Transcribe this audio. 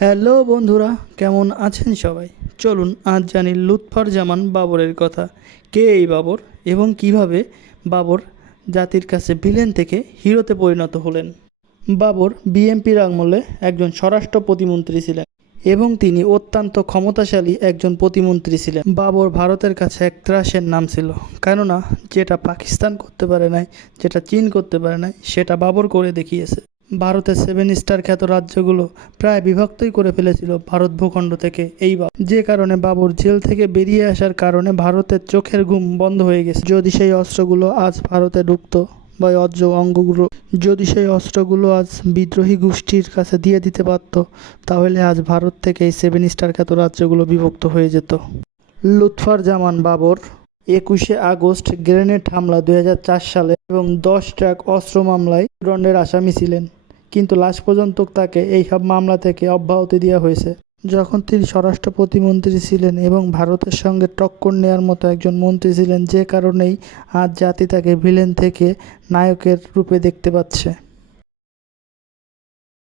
Hello বন্ধুরা, কেমন আছেন সবাই? চলুন আজ জানি লুৎফর বাবরের কথা। কে এই বাবর এবং কিভাবে বাবর জাতির কাছে ভিলেন থেকে হিরোতে পরিণত হলেন? বাবর বিএনপির আমলে একজন স্বরাষ্ট্র প্রতিমন্ত্রী ছিলেন এবং তিনি অত্যন্ত ক্ষমতাশালী একজন প্রতিমন্ত্রী ছিলেন। বাবর ভারতের কাছে এক ত্রাসের নাম ছিল, কেননা যেটা পাকিস্তান করতে পারে নাই, যেটা চীন করতে পারে নাই, সেটা বাবর করে দেখিয়েছে। ভারতের 7 স্টার খ্যাত রাজ্যগুলো প্রায় বিভক্তই করে ফেলেছিল ভারত ভূখণ্ড থেকে যে কারণে বাবর জেল থেকে বেরিয়ে আসার কারণে ভারতের চোখের ঘুম বন্ধ হয়ে গেছে। যদি সেই অস্ত্রগুলো আজ ভারতে ঢুকতো বা যদি সেই অস্ত্রগুলো আজ বিদ্রোহী গোষ্ঠীর কাছে দিয়ে দিতে পারত, তাহলে আজ ভারত থেকে এই 7 স্টার খ্যাত রাজ্যগুলো বিভক্ত হয়ে যেত। লুৎফর বাবর 21শে আগস্ট গ্রেনেড হামলা 2004 সালে এবং 10 ট্রাক অস্ত্র মামলায় দণ্ডের আসামি ছিলেন, কিন্তু লাস্ট পর্যন্ত তাকে এই সব মামলা থেকে অব্যাহতি দেওয়া হয়েছে। যখন তিনি স্বরাষ্ট্র প্রতিমন্ত্রী ছিলেন এবং ভারতের সঙ্গে টক্কর নেওয়ার মতো একজন মন্ত্রী ছিলেন, যে কারণেই আজ জাতি তাকে ভিলেন থেকে নায়কের রূপে দেখতে পাচ্ছে।